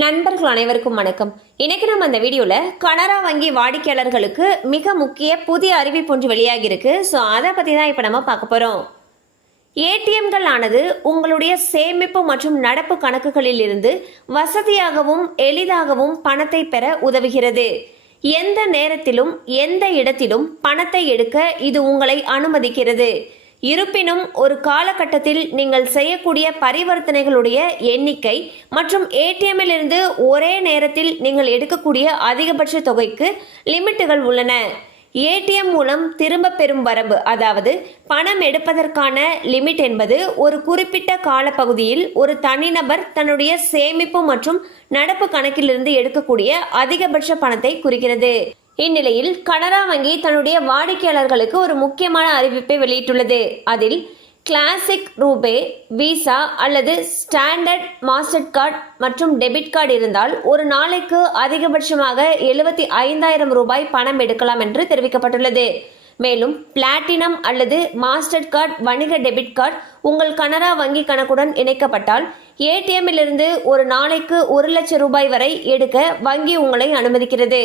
நண்பர்கள் அனைவருக்கும் வணக்கம். இன்னைக்கு நம்ம அந்த வீடியோவில் கனரா வங்கி வாடிக்கையாளர்களுக்கு மிக முக்கிய புதிய அறிவிப்பு ஒன்று வெளியாகியிருக்கு. ஸோ அதை பற்றி தான் இப்போ நம்ம பார்க்க போகிறோம் ஏடிஎம்கள் ஆனது உங்களுடைய சேமிப்பு மற்றும் நடப்பு கணக்குகளில் இருந்து வசதியாகவும் எளிதாகவும் பணத்தை பெற உதவுகிறது. எந்த நேரத்திலும் எந்த இடத்திலும் பணத்தை எடுக்க இது உங்களை அனுமதிக்கிறது. இருப்பினும் ஒரு காலகட்டத்தில் நீங்கள் செய்யக்கூடிய பரிவர்த்தனைகளுடைய எண்ணிக்கை மற்றும் ஏடிஎம்மில் இருந்து ஒரே நேரத்தில் நீங்கள் எடுக்கக்கூடிய அதிகபட்ச தொகைக்கு லிமிட்டுகள் உள்ளன. ஏடிஎம் மூலம் திரும்ப பெறும் வரம்பு அதாவது பணம் எடுப்பதற்கான லிமிட் என்பது ஒரு குறிப்பிட்ட காலப்பகுதியில் ஒரு தனிநபர் தன்னுடைய சேமிப்பு மற்றும் நடப்பு கணக்கிலிருந்து எடுக்கக்கூடிய அதிகபட்ச பணத்தை குறிக்கிறது. இந்நிலையில் கனரா வங்கி தன்னுடைய வாடிக்கையாளர்களுக்கு ஒரு முக்கியமான அறிவிப்பை வெளியிட்டுள்ளது. அதில் கிளாசிக் ரூபே விசா அல்லது ஸ்டாண்டர்ட் மாஸ்டர் கார்டு மற்றும் டெபிட் கார்டு இருந்தால் ஒரு நாளைக்கு அதிகபட்சமாக எழுபத்தி ஐந்தாயிரம் ரூபாய் பணம் எடுக்கலாம் என்று தெரிவிக்கப்பட்டுள்ளது. மேலும் பிளாட்டினம் அல்லது மாஸ்டர் கார்டு வணிக டெபிட் கார்டு உங்கள் கனரா வங்கி கணக்குடன் இணைக்கப்பட்டால் ஏடிஎம்மிலிருந்து ஒரு நாளைக்கு ஒரு லட்சம் ரூபாய் வரை எடுக்க வங்கி உங்களை அனுமதிக்கிறது.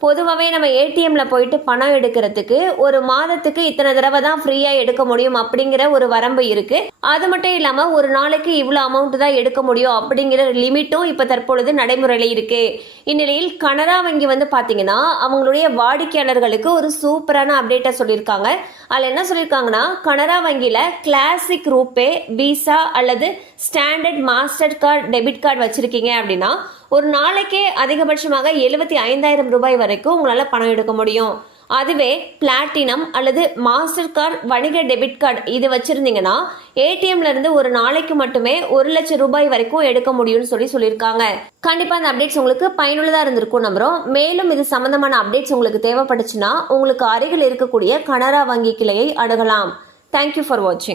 பொதுவாகவே நம்ம ஏடிஎம்மில் போயிட்டு பணம் எடுக்கிறதுக்கு ஒரு மாதத்துக்கு இத்தனை தடவை தான் ஃப்ரீயாக எடுக்க முடியும் அப்படிங்கிற ஒரு வரம்பு இருக்குது அது மட்டும் இல்லாமல் ஒரு நாளைக்கு இவ்வளோ அமௌண்ட் தான் எடுக்க முடியும் அப்படிங்கிற லிமிட்டும் இப்போ தற்பொழுது நடைமுறையில் இருக்குது இந்நிலையில் கனரா வங்கி வந்து பார்த்தீங்கன்னா அவங்களுடைய வாடிக்கையாளர்களுக்கு ஒரு சூப்பரான அப்டேட்டை சொல்லியிருக்காங்க. அதில் என்ன சொல்லியிருக்காங்கன்னா கனரா வங்கியில் கிளாசிக் ரூபே விசா அல்லது standard master card debit card வச்சுருக்கீங்க அப்படின்னா ஒரு நாளைக்கே அதிகபட்சமாக எழுபத்தி ஐந்தாயிரம் ரூபாய் வரைக்கும் உங்களால் பணம் எடுக்க முடியும். அதுவே பிளாட்டினம் அல்லது மாஸ்டர் கார்டு வணிக டெபிட் கார்டு இது வச்சுருந்தீங்கன்னா ஏடிஎம்லேருந்து ஒரு நாளைக்கு மட்டுமே ஒரு லட்சம் ரூபாய் வரைக்கும் எடுக்க முடியும்னு சொல்லி சொல்லியிருக்காங்க. கண்டிப்பாக அந்த அப்டேட்ஸ் உங்களுக்கு பயனுள்ளதாக இருந்திருக்கும் நம்புகிறோம் மேலும் இது சம்மந்தமான அப்டேட்ஸ் உங்களுக்கு தேவைப்பட்டுச்சுன்னா உங்களுக்கு அருகில் இருக்கக்கூடிய கனரா வங்கி கிளையை அணுகலாம். தேங்க்யூ ஃபார் வாட்சிங்